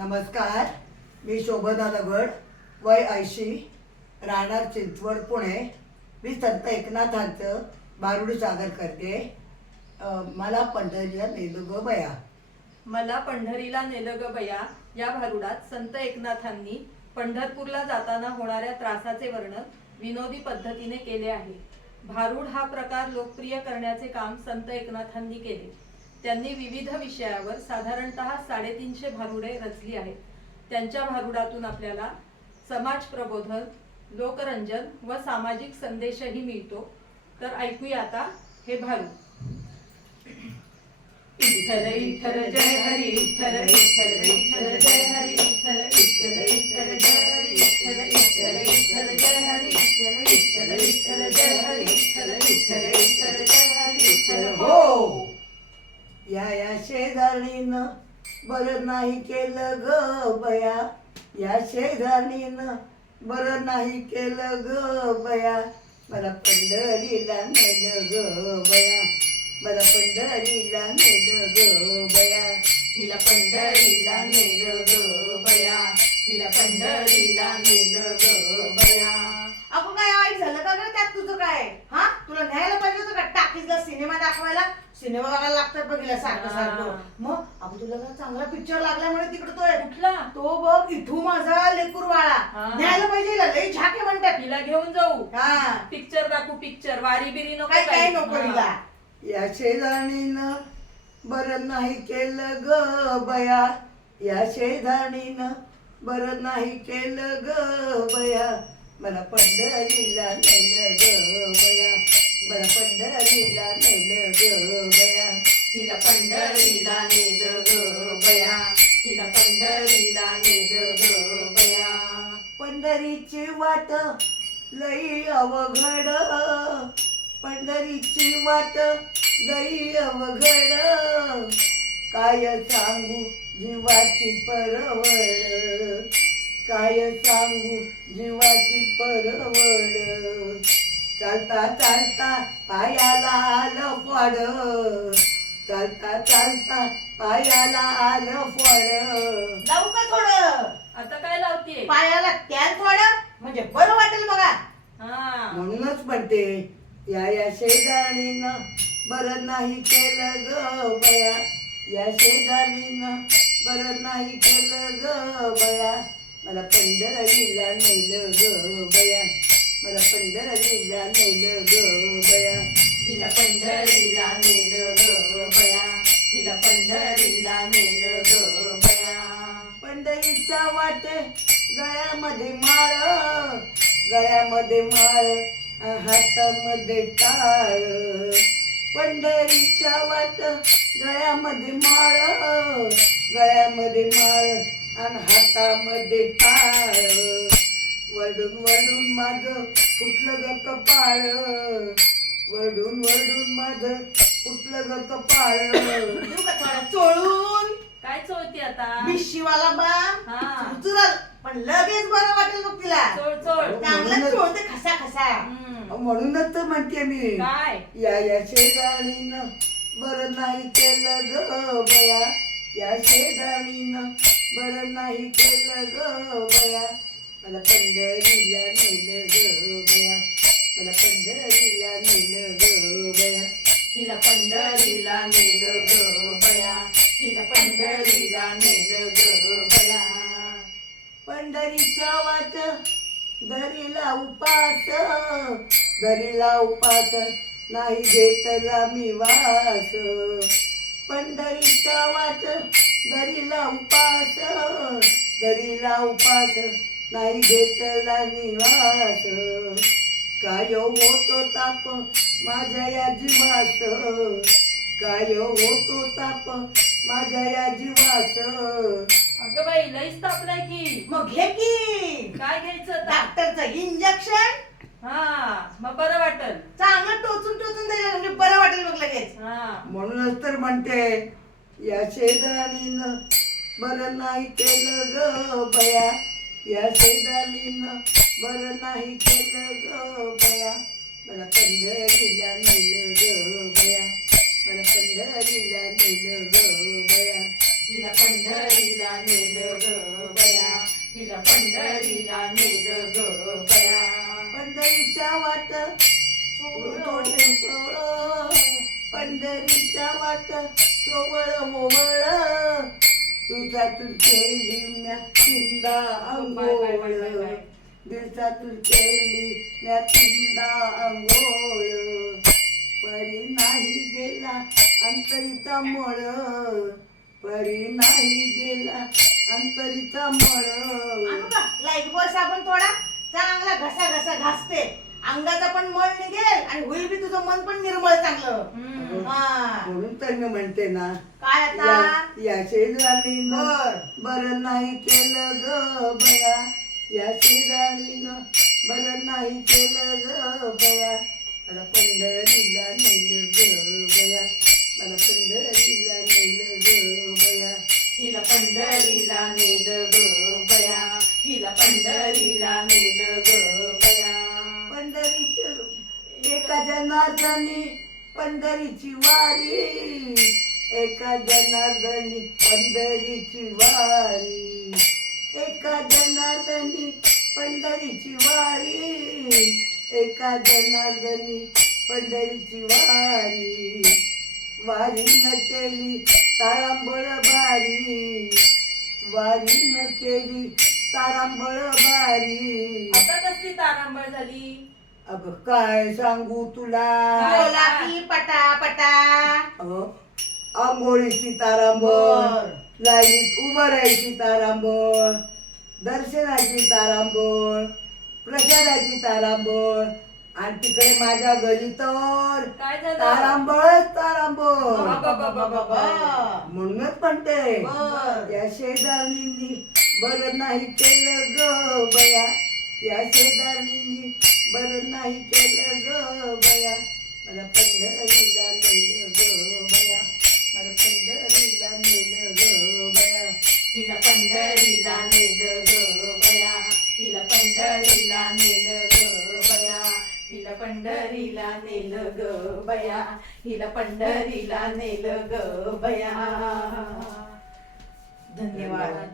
नमस्कार, मी शोभना दगड, वय 80, राहणार चिंचवड पुणे. मी संत एकनाथांचं भारुड सादर करते. मला पंढरीला नेलं ग बया. मला पंढरीला नेलं ग बया या भारुडात संत एकनाथांनी पंढरपूरला जाताना होणाऱ्या त्रासाचे वर्णन विनोदी पद्धतीने केले आहे. भारुड हा प्रकार लोकप्रिय करण्याचे काम संत एकनाथांनी केले. त्यांनी विविध विषयावर साधारणतः 350 भारुडे रचली आहेत. त्यांच्या भारुडातून आपल्याला समाज प्रबोधन, लोकरंजन व सामाजिक संदेशही मिळतो. तर ऐकूया आता हे भारुड. विठ्ठल विठ्ठल जय हरी, विठ्ठल विठ्ठल विठ्ठल जय हरी, विठ्ठल विठ्ठल विठ्ठल जय हरी, विठ्ठल विठ्ठल विठ्ठल जय हरी, विठ्ठल विठ्ठल विठ्ठल जय हरी, विठ्ठल विठ्ठल विठ्ठल जय हरी, विठ्ठल. हो, या शेजारणीनं बरं नाही केलं ग बया. या शेजारणीनं बरं नाही केलं ग बया. मला पंढरीला नेलं ग बया. मला पंढरीला नेलं ग बया. हिला पंढरीला नेलं ग बया, हिला पंढरीला नेलं ग बया. अगं काय वाईट झालं का गं त्यात तुझं काय? हा, तुला न्यायला पाहिजे होतं का टाकीजला सिनेमा दाखवायला? सिनेमा बघायला लागतात बघ हिला सारखं सारखं. मग अगं तुला ना चांगला पिक्चर लागल्यामुळे तिकडे तो आहे. कुठला? तो बघ इथू माझा लेकुरवाळा. न्यायला पाहिजे हिला, लई झाके म्हणतात. हिला घेऊन जाऊ, हा, पिक्चर दाखवू, पिक्चर. वारी बिरी नको, काय काय नको हिला. या शेजारणीनं बरं नाही केलं ग बया. या शेजारणीनं बरं नाही केलं ग बया. मला पंढरीला नेलं ग बया. मला पंढरीला नेलं ग बया. हिला पंढरीला नेलं ग बया, हिला पंढरीला नेलं ग बया. पंढरीची वाट लई अवघड. पंढरीची वाट लई अवघड. काय सांगू जीवाची परवड. काय सांगू जीवाची परवड. चालता चालता पायाला आलं फड. चालता चालता पायाला आलं फड. लावू का थोडं आता काय लावतीये? पायाला त्यान थोडं, म्हणजे बरं वाटेल बघा. हा, म्हणूनच म्हणते, या शेजारणीनं बरं नाही केलं ग बया. या शेजारणीनं बरं नाही केलं ग बया. मला पंढरीला नेलं ग बया. मला पंढरीला नेलं ग बया. हिला पंढरीला नेलं ग बया, हिला पंढरीला नेलं ग बया. पंढरीच्या वाटे गळ्यामध्ये माळ. गळ्यामध्ये माळ, हातामध्ये टाळ. पंढरीच्या वाट गळ्यामध्ये माळ. गळ्यामध्ये माळ आणि हातामध्ये टाळ. वरडून वरडून माझं फुटलं ग कपाळ. वरडून वरडून माझं फुटलं ग कपाळ. देऊ का थोडा चोळून? काय चोळती आता? बिशीवाला बाम हा. चुरचुरल, पण लगेच बरं वाटेल बघ तिला. चोळ चोळ. चांगलं चोळते खसा खसा. म्हणूनच तर म्हणते मी, काय? या शेजारणीनं बरं नाही केलं ग बया. या शेजारणीनं बरं नाही केलं ग बया. मला पंढरीला नेलं ग बया. मला पंढरीला नेलं ग बया. हिला पंढरीला नेलं ग बया, हिला पंढरीला नेलं ग बया. पंढरीच्या वाट धरीला उपास. धरीला उपास नाही घेतला मी वास. पंढरीच्या वाट धरीला उपास. धरीला उपास नाही घेतला निवास. काय होतो ताप माझ्या या जीवास. काय होतो ताप माझ्या या जीवास. अगं बाई, लईच तापलाय की. मग घे की काय घ्यायचं आता? डॉक्टरचं इंजेक्शन. हा, मग बरं वाटल. चांगलं टोचून टोचून दिलं म्हणजे बरं वाटेल बघ लगेच. हा, म्हणूनच तर म्हणते, या शेजारणीनं बरं नाही केलं ग बया. या शेजारणीनं बरं नाही केलं ग बया. मला पंढरीला नेलं ग बया. मला पंढरीला नेलं ग बया. हिला पंढरीला नेलं ग पंढरीला नेलं ग बया. पंढरीच्या वाट थोडे फळ, पंढरीच्या वाट सोवळ मोवळ, तुझ्यातून केली म्या चिंदा अंघोळ, दिवसातून केली म्या चिंदा अंघोळ, परी नाही गेला अंतरीचा मळ, परी नाही गेला अंतरीचा मळ. आणू का लाईक बॉय साबण थोडा चांगला घसा घसा घासते, अंगाचा पण मळ निघेल आणि होईल बी तुझं मन पण निर्मळ चांगलं. हा म्हणून तर मी म्हणते ना, काय आता या शेजारीनं बर बरं नाही केलं ग बया, या शेजारीनं बरं नाही केलं ग बया, मला पंढरीला नेलं ग बया, मला पंढरीला नेलं ग बया. हिला पंढरीला नेलं ग बया, हिला पंढरीला नेलं ग बया. पंढरीच एका जनार्दनी पंढरीची वारी, एका जनार्दनी पंढरीची वारी, एका जनार्दनी पंढरीची वारी, एका जनार्दनी पंढरीची वारी, वारीनं केली तारांबळ भारी, वारीनं केली तारांबळ भारी. आता कसली तारांबळ झाली? अगं काय सांगू तुला, बोला की पटा पटा. आंघोळीची तारांबळ, लाईनीत उभं राहायची तारांबळ, दर्शनाची तारांबळ, प्रसादाची तारांबळ, आणि तिकडे माझ्या घरी तर काय झालं? तारांबळच तारांबळ. बाबा. म्हणूनच म्हणते, बर. या शेजारींनी बरं नाही केलं ग बया, या शेजारींनी बरं नाही केलं ग बया, मला पंढरीला नेलं ग बया, मला पंढरीला नेलं ग बया. हिला पंढरीला नेलं ग बया, हिला पंढरीला नेलं ग बया, हिला पंढरीला नेलं ग बया, हिला पंढरीला नेलं ग बया. धन्यवाद.